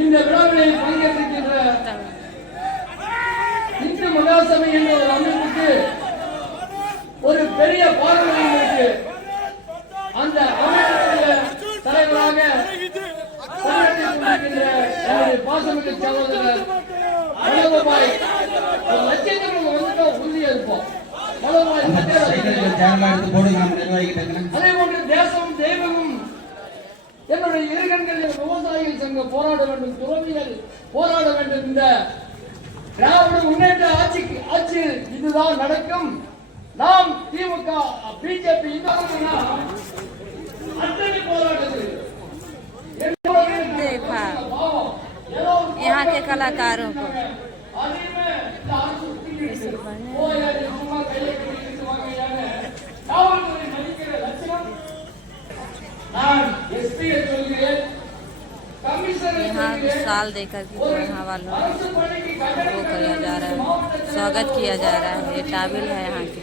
இந்த விழாவில் பங்கேற்றிருக்கின்ற இந்து மகாசபை என்ற ஒரு அமைப்புக்கு ஒரு பெரிய பாரம்பரியம் இருக்கு. அந்த அமைப்புடைய தலைவராக பாசமிகு சகோதரர் மலோபாய் லட்சத்திற்கு வந்துட்டோம், உறுதியா இருப்போம். அதே போன்று தேசமும் தெய்வமும் என்னுடைய இருகண்களில் விவசாயிகள் சங்கம் போராட வேண்டும், துறவிகள் போராட வேண்டும். இந்த திராவிட முன்னேற்ற ஆட்சி இதுதான் நடக்கும். நாம் திமுக பிஜேபி அத்தனை போராடுது. यहाँ के कलाकारों को यहाँ साल देकर के यहाँ वालों वो किया जा रहा है, स्वागत किया जा रहा है। ये टाबिल है यहाँ की।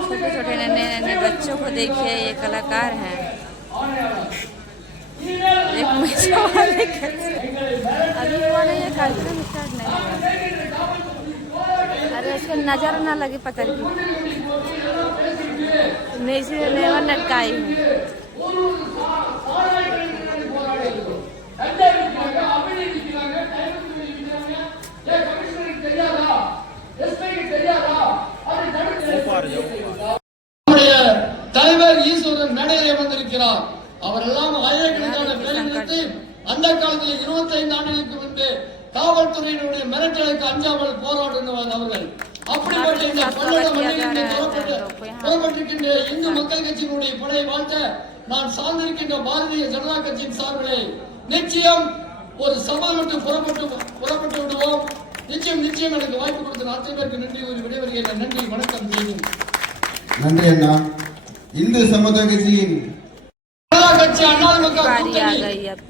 छोटे छोटे नन्हे नन्हे बच्चों को देखिए, ये कलाकार हैं। एक अभी वाला ये कार्यक्रम स्टार्ट नहीं हुआ। अरे इसको नजर ना लगे पकड़ की नेवर लटकाई है। தலைவர் ஈஸ்வரன் மேடையிலே வந்திருக்கிறார். அவரெல்லாம் ஆயிரக்கணக்கான பேருக்கு அந்த காலத்தில் 25 ஆண்டுகளுக்கு முன்பு காவல்துறையினுடைய மிரட்டலுக்கு அஞ்சாமல் போராடினவர் அவர்கள். அப்படிப்பட்ட இந்த புறப்பட்டிருக்கின்ற இந்து மக்கள் கட்சியினுடைய படையை வாழ்த்த நான் சார்ந்திருக்கின்ற பாரதிய ஜனதா கட்சியின் சார்பிலே நிச்சயம் ஒரு சபை விட்டு புறப்பட்டு விடுவோம். நிச்சயம் எனக்கு வாய்ப்பு கொடுத்த அத்தனை பேருக்கு நன்றி ஒரு விடைபெறுகிறேன். நன்றி, வணக்கம். நன்றி அண்ணா. இந்து சமத்துவ கட்சியின் கட்சி அண்ணாதிமுக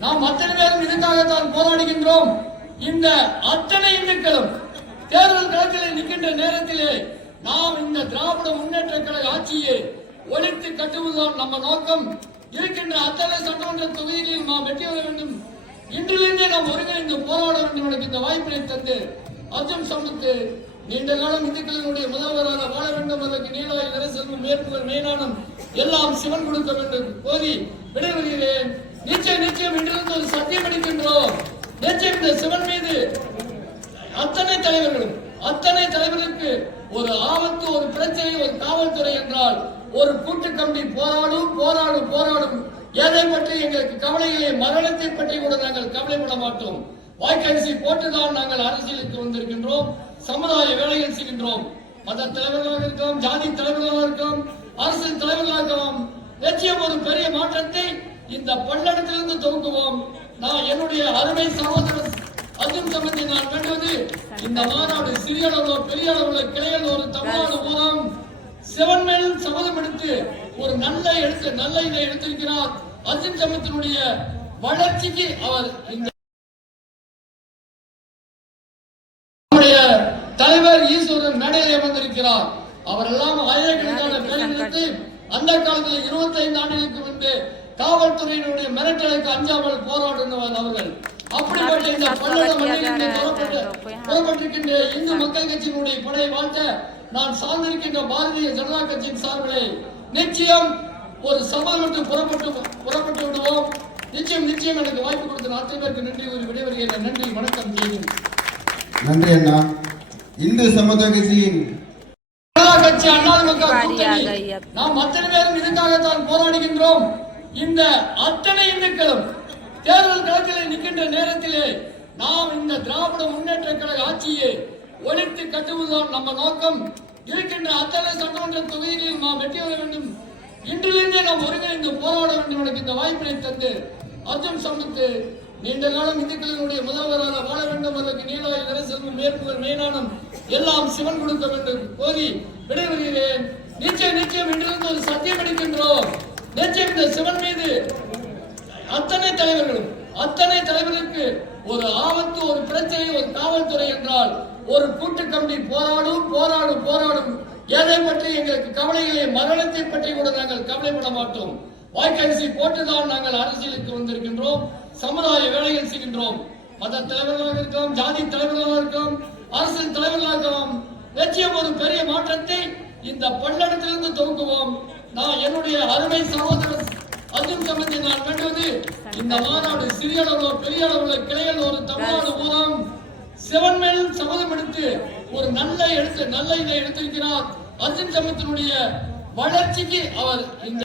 நாம் அத்தனை பேரும் இதுக்காகத்தான் போராடுகின்றோம். இந்த அத்தனை இந்துக்களும் தேர்தல் களத்தில் நிற்கின்ற நேரத்திலே நாம் இந்த திராவிட முன்னேற்ற கழக ஆட்சியை ஒழித்து கட்டுவதுதான் நம்ம நோக்கம். இருக்கின்ற அத்தனை சட்டமன்ற தொகுதிகளில் நாம் வெற்றி பெற வேண்டும். இன்றிலிருந்தே நாம் ஒருங்கிணைந்து போராட வேண்டும். எனக்கு இந்த வாய்ப்பினை தந்து அர்ஜுன் சம்பத்து நீண்ட காலம் இந்துக்களினுடைய முதல்வராக வாழ வேண்டும். அதற்கு நீலாய் நரசெல்வம் மேற்குவர் மேனானம் எல்லாம் சிவன் கொடுக்க வேண்டும் கோரி விடைபெறுகிறேன். நிச்சயம் இன்றிலிருந்து ஒரு சத்தியம் அளிக்கின்றோம். நிச்சயம் இந்த சிவன் மீது அத்தனை தலைவர்களுக்கு ஒரு ஆபத்து, ஒரு பிரச்சனை, ஒரு காவல்துறை என்றால் ஒரு கூட்டு கமிட்டி போராடும். எதை பற்றி எங்களுக்கு கவலைகளை, மரணத்தை பற்றி கூட நாங்கள் கவலைப்பட மாட்டோம். வாய்க்கரிசி போட்டுதான் நாங்கள் அரசியலுக்கு வந்திருக்கின்றோம். சமுதாய வேலைகள் செய்கின்றோம். மத தலைவர்களாக இருக்கலாம், ஜாதி தலைவர்களாக இருக்கலாம், அரசியல் தலைவர்களாக இருக்கலாம். நிச்சயம் ஒரு பெரிய மாற்றத்தை இந்த பல்லடத்திலிருந்து துவங்குவோம். நான் என்னுடைய அருமை சகோதரர் அர்ஜுன் சம்பத்தை நான் வேண்டுவது இந்த மாநாடு சிறிய அளவுல பெரிய அளவுல கிளைகள் ஒரு தமிழ்நாடு மூலம் சிவன் மேல் சபதம் எடுத்து ஒரு நல்ல இதை எடுத்திருக்கிறார். அர்ஜுன் சம்பத்தினுடைய வளர்ச்சிக்கு அவர் இந்த தலைவர் ஈஸ்வரன் மேடையிலே வந்திருக்கிறார். அவரெல்லாம் ஆயிரக்கணக்கான பேருக்கு அந்த காலத்தில் 25 ஆண்டுகளுக்கு முன்பு காவல்துறையினுடைய மிரட்டலுக்கு அஞ்சாமல் போராடினவர் அவர்கள். அப்படிப்பட்ட இந்த புறப்பட்டிருக்கின்ற இந்து மக்கள் கட்சியினுடைய படையை வாழ்த்த நான் சார்ந்திருக்கின்ற பாரதிய ஜனதா கட்சியின் சார்பிலே நிச்சயம் ஒரு சபை விட்டு புறப்பட்டு விடுவோம். நிச்சயம் எனக்கு வாய்ப்பு கொடுத்த அத்தனை பேருக்கு நன்றி ஒரு விடைபெறுகிறேன். நன்றி, வணக்கம். நன்றி அண்ணா. இந்து சமத்துவ கட்சியின் கட்சி அண்ணாதிமுக நாம் அத்தனை பேரும் இதுக்காகத்தான் போராடுகின்றோம். இந்த அத்தனை இந்துக்களும் தேர்தல் களத்தில் நிற்கின்ற நேரத்திலே நாம் இந்த திராவிட முன்னேற்ற கழக ஆட்சியை ஒழித்து கட்டுவதுதான் நம்ம நோக்கம். இருக்கின்ற அத்தனை சட்டமன்ற தொகுதிகளில் நாம் வெற்றி பெற வேண்டும். இன்றிலிருந்தே நாம் ஒருங்கிணைந்து போராட வேண்டும். எனக்கு இந்த வாய்ப்பினை தந்து அர்ஜுன் சம்பத்து நீண்ட காலம் இந்துக்களினுடைய முதல்வராக வாழ வேண்டும். அதற்கு நீலாய் நரசெல்வம் மேற்குவர் மேனானம் எல்லாம் சிவன் கொடுக்க வேண்டும் கோரி விடைபெறுகிறேன். நிச்சயம் இன்றிலிருந்து ஒரு சத்தியம் அளிக்கின்றோம். நிச்சயம் இந்த சிவன் மீது அத்தனை தலைவர்களுக்கு ஒரு ஆபத்து, ஒரு பிரச்சனை, ஒரு காவல்துறை என்றால் ஒரு கூட்டு கமிட்டி போராடும். எதை பற்றி எங்களுக்கு கவலை இல்லை, மரணத்தை பற்றி கூட நாங்கள் கவலைப்பட மாட்டோம். வாய்க்கரிசி போட்டுதான் நாங்கள் அரசியலுக்கு வந்திருக்கின்றோம், சமுதாய வேலைகள் செய்கின்றோம். மத தலைவர்களாக இருக்கோம், ஜாதி தலைவர்களாக இருக்கோம், அரசியல் தலைவர்களாக இருக்கோம். நிச்சயம் ஒரு பெரிய மாற்றத்தை இந்த பல்லடத்திலிருந்து துவக்குவோம். நான் என்னுடைய அருமை சகோதரர் அர்ஜுன் சம்பந்தி நான் வேண்டுவது, இந்த மாநாடு சிறிய அளவுல பெரிய அளவுல கிளைகள் ஒரு தமிழ்நாடு மூலம் சிவன்மேல் சபதம் எடுத்து ஒரு நல்ல இதை எடுத்திருக்கிறார். அர்ஜுன் சம்பத்தினுடைய வளர்ச்சிக்கு அவர் இந்த